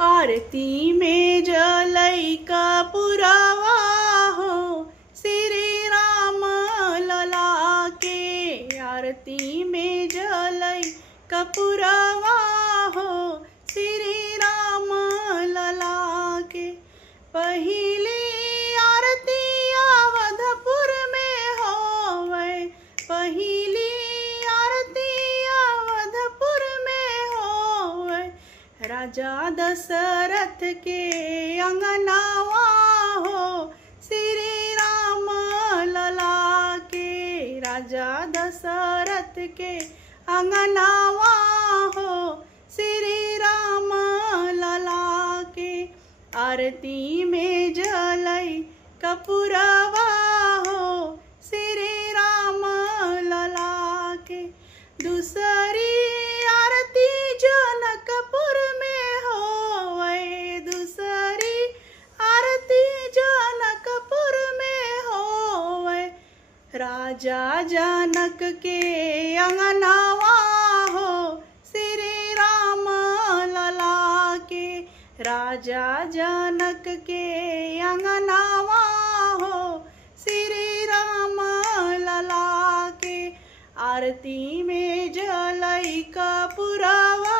आरती में जलई कपूरवा हो श्री राम लला के। आरती में जलई कपूरवा हो श्री राम लला के। पहली आरती अवधपुर में होवे, पहली आरती अवधपुर में होवे। राजा दशरथ के अंगनावा हो श्री राम लला के। राजा दशरथ के अंगनावा हो श्री राम लला के। आरती में जलई कपूरवा हो श्री राम लला के। दूसरी आरती जनकपुर में होवे, दूसरी आरती जनकपुर में होवे। राजा जनक के अंगनावा हो श्री राम लला के। राजा जनक के अंगनावा हो श्री राम लला के। आरती में जलई कपूरवा